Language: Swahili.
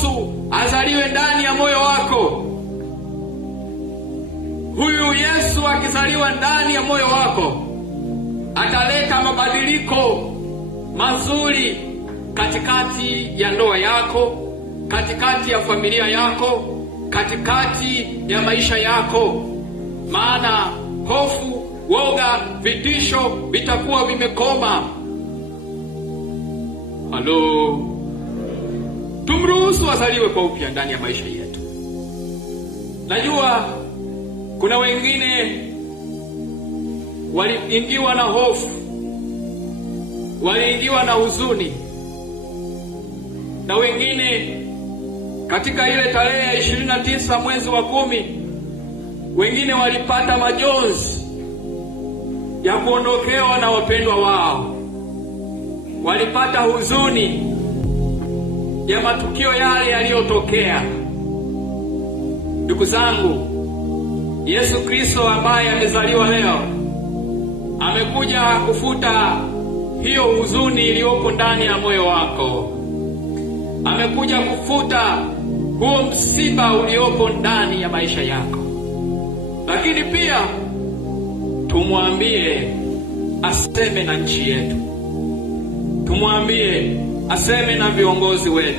Mruhusu azaliwe ndani ya moyo wako. Huyu Yesu akizaliwa ndani ya moyo wako, ataleta mabadiliko mazuri katikati ya ndoa yako, katikati ya familia yako, katikati ya maisha yako. Maana hofu, woga, vitisho vitakuwa vimekoma. Halo, tumruhusu azaliwe kwa upya ndani ya maisha yetu. Najua kuna wengine waliingiwa na hofu, waliingiwa na huzuni, na wengine katika ile tarehe ya 29 mwezi wa 10, wengine walipata majonzi ya kuondokewa na wapendwa wao, walipata huzuni ya matukio yale yaliyotokea. Ndugu zangu, Yesu Kristo ambaye amezaliwa leo amekuja kufuta hiyo huzuni iliyopo ndani ya moyo wako. Amekuja kufuta huo msiba uliopo ndani ya maisha yako. Lakini pia tumwambie aseme na nchi yetu, tumwambie aseme na viongozi wetu.